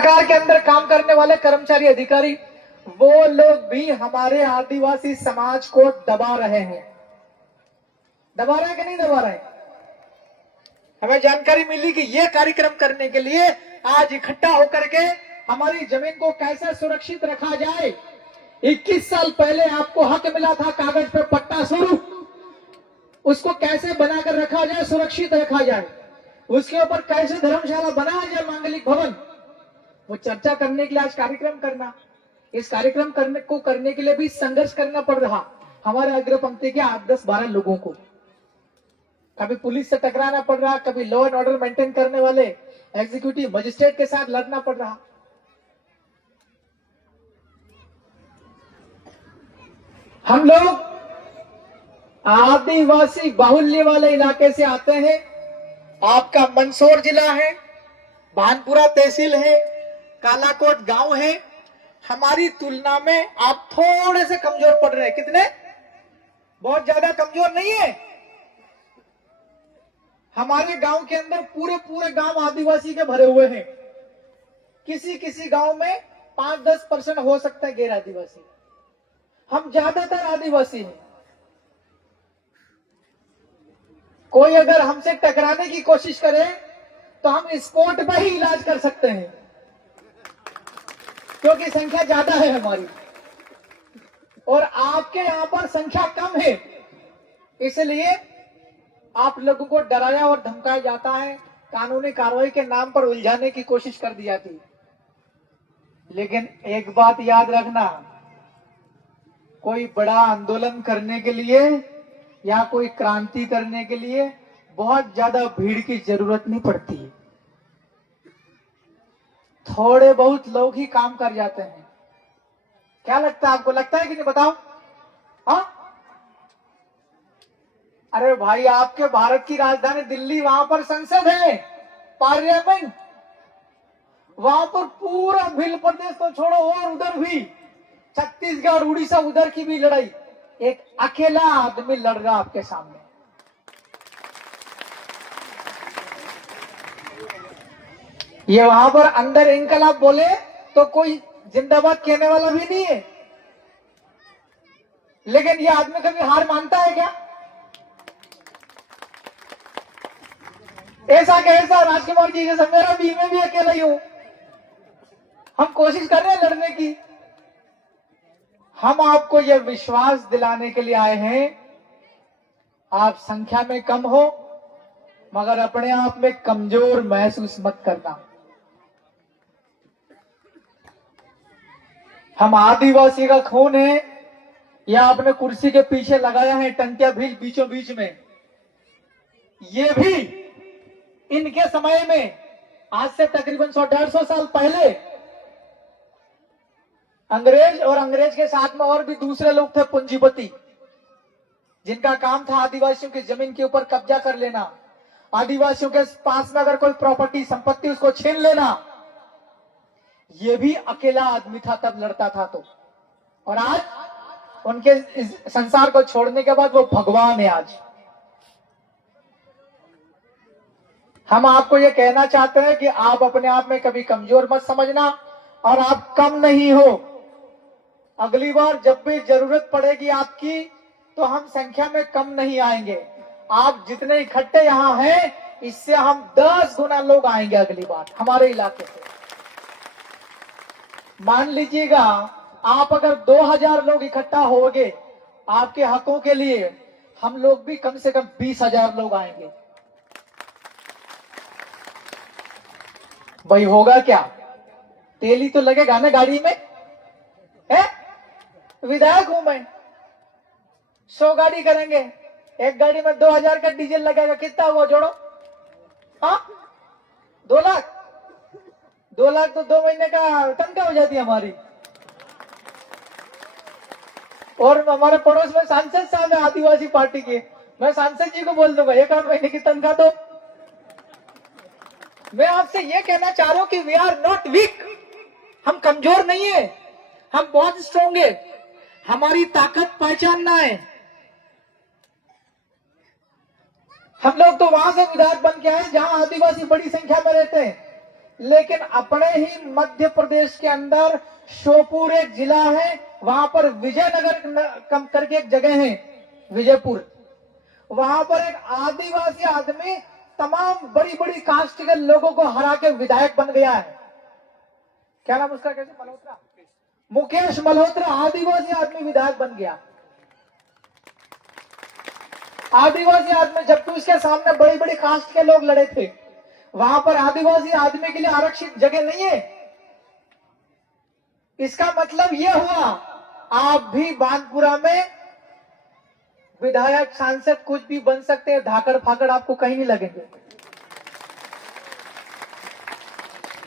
सरकार के अंदर काम करने वाले कर्मचारी अधिकारी वो लोग भी हमारे आदिवासी समाज को दबा रहे हैं। दबा रहे हैं कि नहीं दबा रहे हैं? हमें जानकारी मिली कि यह कार्यक्रम करने के लिए आज इकट्ठा होकर के हमारी जमीन को कैसे सुरक्षित रखा जाए। 21 साल पहले आपको हक मिला था कागज पे पट्टा स्वरूप, उसको कैसे बनाकर रखा जाए, सुरक्षित रखा जाए, उसके ऊपर कैसे धर्मशाला बनाया जाए, मांगलिक भवन, वो चर्चा करने के लिए आज कार्यक्रम करना। इस कार्यक्रम करने के लिए भी संघर्ष करना पड़ रहा हमारे अग्र पंक्ति के 8, 10, 12 लोगों को। कभी पुलिस से टकराना पड़ रहा, कभी लॉ एंड ऑर्डर मेंटेन करने वाले एग्जीक्यूटिव मजिस्ट्रेट के साथ लड़ना पड़ रहा। हम लोग आदिवासी बाहुल्य वाले इलाके से आते हैं। आपका मंदसौर जिला है, भानपुरा तहसील है, कालाकोट गांव है। हमारी तुलना में आप थोड़े से कमजोर पड़ रहे हैं। कितने? बहुत ज्यादा कमजोर नहीं है। हमारे गांव के अंदर पूरे गांव आदिवासी के भरे हुए हैं। किसी किसी गांव में 5-10% हो सकता है गैर आदिवासी। हम ज्यादातर आदिवासी हैं। कोई अगर हमसे टकराने की कोशिश करे तो हम स्पॉट पर ही इलाज कर सकते हैं, क्योंकि संख्या ज्यादा है हमारी और आपके यहां पर संख्या कम है। इसलिए आप लोगों को डराया और धमकाया जाता है, कानूनी कार्रवाई के नाम पर उलझाने की कोशिश कर दी जाती है। लेकिन एक बात याद रखना, कोई बड़ा आंदोलन करने के लिए या कोई क्रांति करने के लिए बहुत ज्यादा भीड़ की जरूरत नहीं पड़ती है। थोड़े बहुत लोग ही काम कर जाते हैं। क्या लगता है आपको? लगता है कि नहीं? बताओ। हाँ, अरे भाई, आपके भारत की राजधानी दिल्ली, वहां पर संसद है, पार्लियामेंट, वहां पर पूरा भिल प्रदेश तो छोड़ो और उधर भी छत्तीसगढ़, उड़ीसा, उधर की भी लड़ाई एक अकेला आदमी लड़ रहा आपके सामने। ये वहां पर अंदर इनकलाब बोले तो कोई जिंदाबाद कहने वाला भी नहीं है। लेकिन ये आदमी कभी हार मानता है क्या? ऐसा कैसा राजकुमार जी जैसा मेरा भी, मैं भी अकेला ही हूं। हम कोशिश कर रहे हैं लड़ने की। हम आपको यह विश्वास दिलाने के लिए आए हैं, आप संख्या में कम हो मगर अपने आप में कमजोर महसूस मत करना। हम आदिवासी का खून है। यह आपने कुर्सी के पीछे लगाया है टंकिया भील बीचों बीच में। ये भी इनके समय में, आज से तकरीबन 100-150 साल पहले, अंग्रेज और अंग्रेज के साथ में और भी दूसरे लोग थे, पूंजीपति, जिनका काम था आदिवासियों की जमीन के ऊपर कब्जा कर लेना, आदिवासियों के पास में अगर कोई प्रॉपर्टी संपत्ति उसको छीन लेना। ये भी अकेला आदमी था तब लड़ता था तो, और आज उनके इस संसार को छोड़ने के बाद वो भगवान है आज। हम आपको ये कहना चाहते हैं कि आप अपने आप में कभी कमजोर मत समझना और आप कम नहीं हो। अगली बार जब भी जरूरत पड़ेगी आपकी तो हम संख्या में कम नहीं आएंगे। आप जितने इकट्ठे यहां हैं इससे हम 10 गुना लोग आएंगे अगली बार हमारे इलाके से। मान लीजिएगा आप अगर 2000 लोग इकट्ठा होंगे आपके हकों के लिए, हम लोग भी कम से कम 20,000 लोग आएंगे। भाई होगा क्या? तेल ही तो लगेगा ना गाड़ी में, है? विधायक हूं मैं, 100 गाड़ी करेंगे, एक गाड़ी में 2000 का डीजल लगेगा, कितना हुआ जोड़ो? हाँ, 2 लाख। 2 लाख तो 2 महीने का तनख्वाह हो जाती है हमारी। और हमारे पड़ोस में सांसद साहब है आदिवासी पार्टी के, मैं सांसद जी को बोल दूंगा 1-8 महीने की तनख्वाह दो। मैं आपसे यह कहना चाह रहा हूं कि वी आर नॉट वीक। हम कमजोर नहीं है, हम बहुत स्ट्रांग है। हमारी ताकत पहचानना है। हम लोग तो वहां से विधायक बन के आए जहां आदिवासी बड़ी संख्या में रहते हैं। लेकिन अपने ही मध्य प्रदेश के अंदर श्योपुर एक जिला है, वहां पर विजयनगर कम करके एक जगह है, विजयपुर, वहां पर एक आदिवासी आदमी तमाम बड़ी बड़ी कास्ट के लोगों को हरा के विधायक बन गया है। क्या नाम उसका, कैसे, मल्होत्रा, मुकेश मल्होत्रा, आदिवासी आदमी विधायक बन गया। आदिवासी आदमी, जबकि उसके सामने बड़ी बड़ी कास्ट के लोग लड़े थे, वहां पर आदिवासी आदमी के लिए आरक्षित जगह नहीं है। इसका मतलब यह हुआ आप भी बांदपुरा में विधायक, सांसद कुछ भी बन सकते हैं, धाकड़ फाकड़ आपको कहीं नहीं लगेंगे।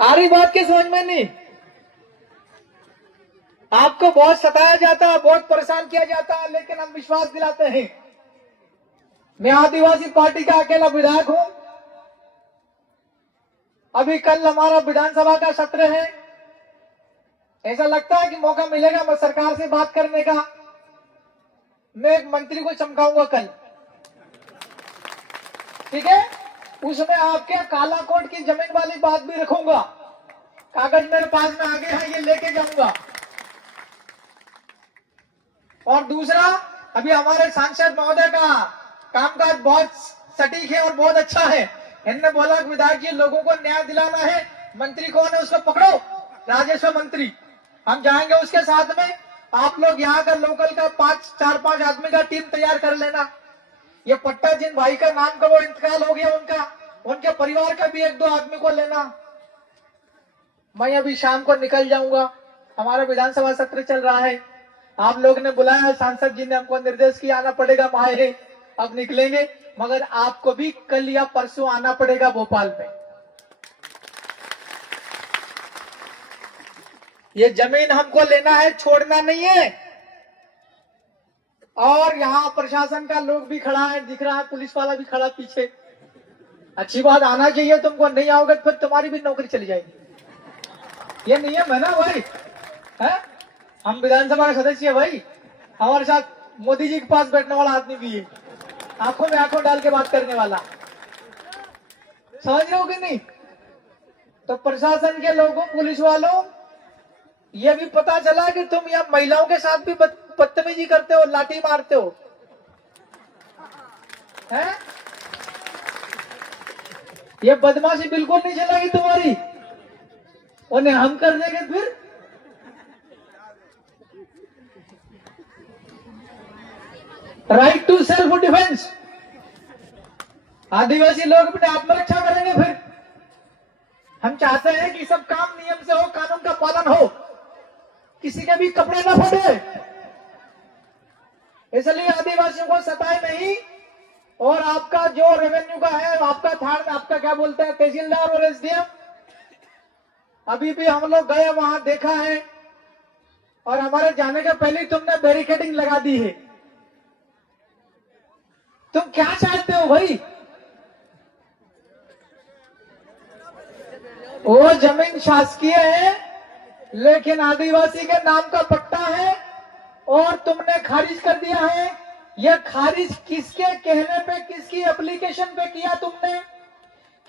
आ रही बात के समझ में नहीं? आपको बहुत सताया जाता है, बहुत परेशान किया जाता है, लेकिन हम विश्वास दिलाते हैं। मैं आदिवासी पार्टी का अकेला विधायक हूं। अभी कल हमारा विधानसभा का सत्र है। ऐसा लगता है कि मौका मिलेगा मैं सरकार से बात करने का। मैं एक मंत्री को चमकाऊंगा कल, ठीक है? उसमें आपके कालाकोट की जमीन वाली बात भी रखूंगा। कागज मेरे पास में आगे हैं, ये लेके जाऊंगा। और दूसरा, अभी हमारे सांसद महोदय का कामकाज बहुत सटीक है और बहुत अच्छा है। इन्होंने बोला कि विधायक जी, लोगों को न्याय दिलाना है, मंत्री कौन है उसको पकड़ो, राजस्व मंत्री। हम जाएंगे उसके साथ में। आप लोग यहाँ का लोकल का 4-5 आदमी का टीम तैयार कर लेना। ये पट्टा जिन भाई का नाम का वो इंतकाल हो गया, उनके परिवार का भी 1-2 आदमी को लेना। मैं अभी शाम को निकल जाऊंगा, हमारा विधानसभा सत्र चल रहा है। आप लोग ने बुलाया, सांसद जी ने हमको निर्देश किया आना पड़ेगा, माहे अब निकलेंगे, मगर आपको भी कल या परसों आना पड़ेगा भोपाल में। ये जमीन हमको लेना है, छोड़ना नहीं है। और यहाँ प्रशासन का लोग भी खड़ा है, दिख रहा है, पुलिस वाला भी खड़ा पीछे। अच्छी बात, आना चाहिए तुमको, नहीं आओगे तो फिर तुम्हारी भी नौकरी चली जाएगी। ये नियम है ना भाई, है? हम विधानसभा के सदस्य है भाई, हमारे साथ मोदी जी के पास बैठने वाला आदमी भी है, आंखों में आंखों डाल के बात करने वाला। समझ रहे हो कि नहीं? तो प्रशासन के लोगों, पुलिस वालों, ये भी पता चला कि तुम यहाँ महिलाओं के साथ भी बदतमीजी करते हो, लाठी मारते हो, हैं? ये बदमाशी बिल्कुल नहीं चलेगी तुम्हारी, उन्हें हम कर देंगे फिर। राइट टू सेल्फ डिफेंस, आदिवासी लोग अपने आत्मरक्षा करेंगे। फिर हम चाहते हैं कि सब काम नियम से हो, कानून का पालन हो, किसी के भी कपड़े ना फटे, इसलिए आदिवासियों को सताए नहीं। और आपका जो रेवेन्यू का है, आपका थाना, आपका क्या बोलते हैं, तहसीलदार और एसडीएम, अभी भी हम लोग गए, वहां देखा है, और हमारे जाने के पहले ही तुमने बैरिकेडिंग लगा दी है। तुम क्या चाहते हो भाई? वो जमीन शासकीय है, लेकिन आदिवासी के नाम का पट्टा है, और तुमने खारिज कर दिया है। यह खारिज किसके कहने पे, किसकी एप्लीकेशन पे किया तुमने,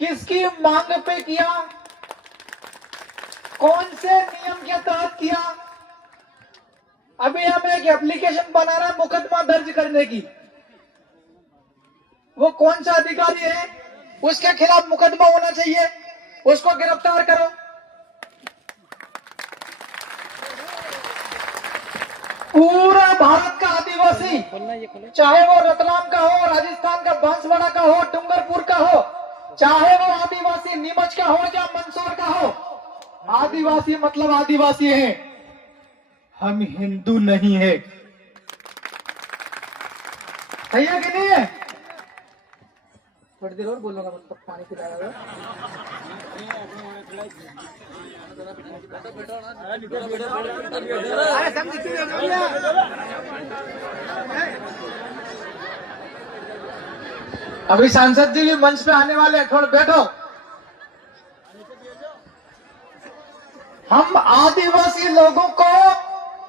किसकी मांग पे किया, कौन से नियम के तहत किया? अभी हमें एक एप्लीकेशन बना रहा है मुकदमा दर्ज करने की। वो कौन सा अधिकारी है, उसके खिलाफ मुकदमा होना चाहिए, उसको गिरफ्तार करो। पूरा भारत का आदिवासी, चाहे वो रतलाम का हो, राजस्थान का बांसवाड़ा का हो, डूंगरपुर का हो, चाहे वो आदिवासी नीमच का हो या मंदसौर का हो, आदिवासी मतलब आदिवासी है, हम हिंदू नहीं है। सही है कि नहीं है? थोड़ी देर और बोलूंगा, मतलब पानी पिलाया। अभी सांसद जी भी मंच पे आने वाले हैं, थोड़ा बैठो। हम आदिवासी लोगों को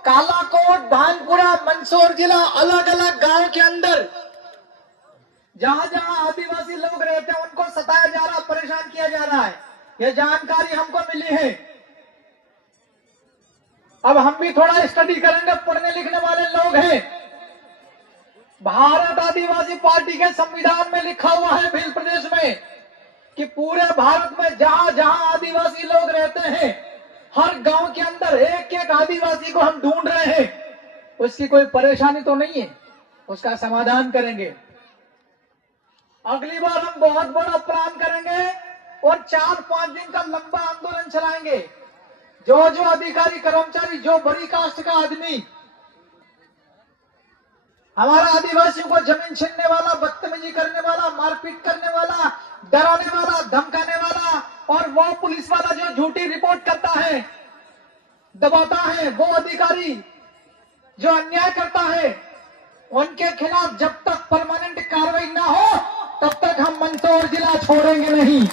कालाकोट, भानपुरा, मंदसौर जिला, अलग अलग गांव के अंदर जहां जहां आदिवासी लोग रहते हैं उनको सताया जा रहा, परेशान किया जा रहा है। ये जानकारी हमको मिली है। अब हम भी थोड़ा स्टडी करेंगे, पढ़ने लिखने वाले लोग हैं। भारत आदिवासी पार्टी के संविधान में लिखा हुआ है भील प्रदेश में कि पूरे भारत में जहां जहां आदिवासी लोग रहते हैं, हर गांव के अंदर एक एक आदिवासी को हम ढूंढ रहे हैं। उसकी कोई परेशानी तो नहीं है, उसका समाधान करेंगे। अगली बार हम बहुत बड़ा प्लान करेंगे और 4-5 दिन का लंबा आंदोलन चलाएंगे। जो जो अधिकारी कर्मचारी, जो बड़ी कास्ट का आदमी हमारा आदिवासियों को जमीन छीनने वाला, बदतमीजी करने वाला, मारपीट करने वाला, डराने वाला, धमकाने वाला और वो पुलिस वाला जो झूठी रिपोर्ट करता है, दबाता है, वो अधिकारी जो अन्याय करता है, उनके खिलाफ जब तक परमानेंट कार्रवाई ना हो तब तक हम मंदसौर जिला छोड़ेंगे नहीं।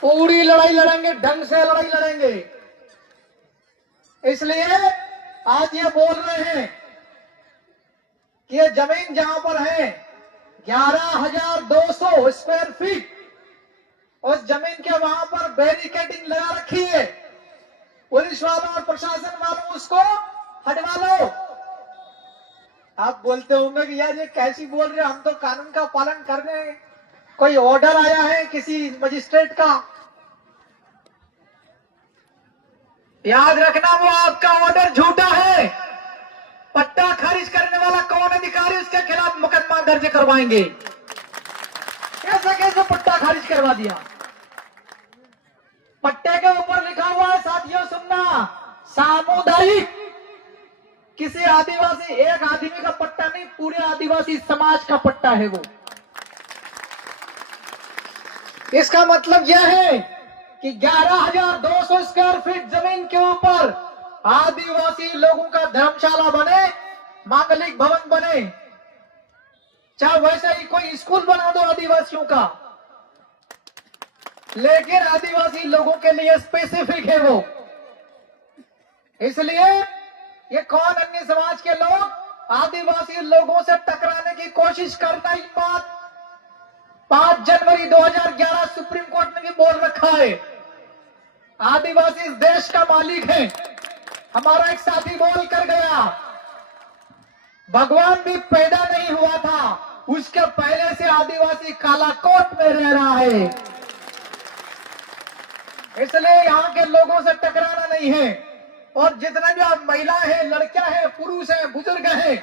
पूरी लड़ाई लड़ेंगे, ढंग से लड़ाई लड़ेंगे। इसलिए आज ये बोल रहे हैं कि ये जमीन जहां पर है 11,200 स्क्वायर फीट, उस जमीन के वहां पर बैरिकेडिंग लगा रखी है। पुलिस वालों और प्रशासन वालों उसको हटवा लो। आप बोलते होंगे कि यार ये कैसी बोल रहे, हम तो कानून का पालन कर रहे हैं। कोई ऑर्डर आया है किसी मजिस्ट्रेट का, याद रखना वो आपका ऑर्डर झूठा है। पट्टा खारिज करने वाला कौन अधिकारी, उसके खिलाफ मुकदमा दर्ज करवाएंगे। कैसे कैसे पट्टा खारिज करवा दिया। पट्टे के ऊपर लिखा हुआ है, साथियों सुनना, सामुदायिक। किसी आदिवासी एक आदमी का पट्टा नहीं, पूरे आदिवासी समाज का पट्टा है वो। इसका मतलब यह है कि 11,200 स्क्वायर फीट जमीन के ऊपर आदिवासी लोगों का धर्मशाला बने, मांगलिक भवन बने, चाहे वैसे ही कोई स्कूल बना दो आदिवासियों का, लेकिन आदिवासी लोगों के लिए स्पेसिफिक है वो। इसलिए ये कौन अन्य समाज के लोग आदिवासी लोगों से टकराने की कोशिश करना, ही बात 5 जनवरी 2011 सुप्रीम कोर्ट ने भी बोल रखा है। आदिवासी इस देश का मालिक है। हमारा एक साथी बोल कर गया, भगवान भी पैदा नहीं हुआ था, उसके पहले से आदिवासी कालाकोट में रह रहा है। इसलिए यहां के लोगों से टकराना नहीं है। और जितने भी आप महिला हैं, लड़कियां हैं, पुरुष हैं, बुजुर्ग हैं,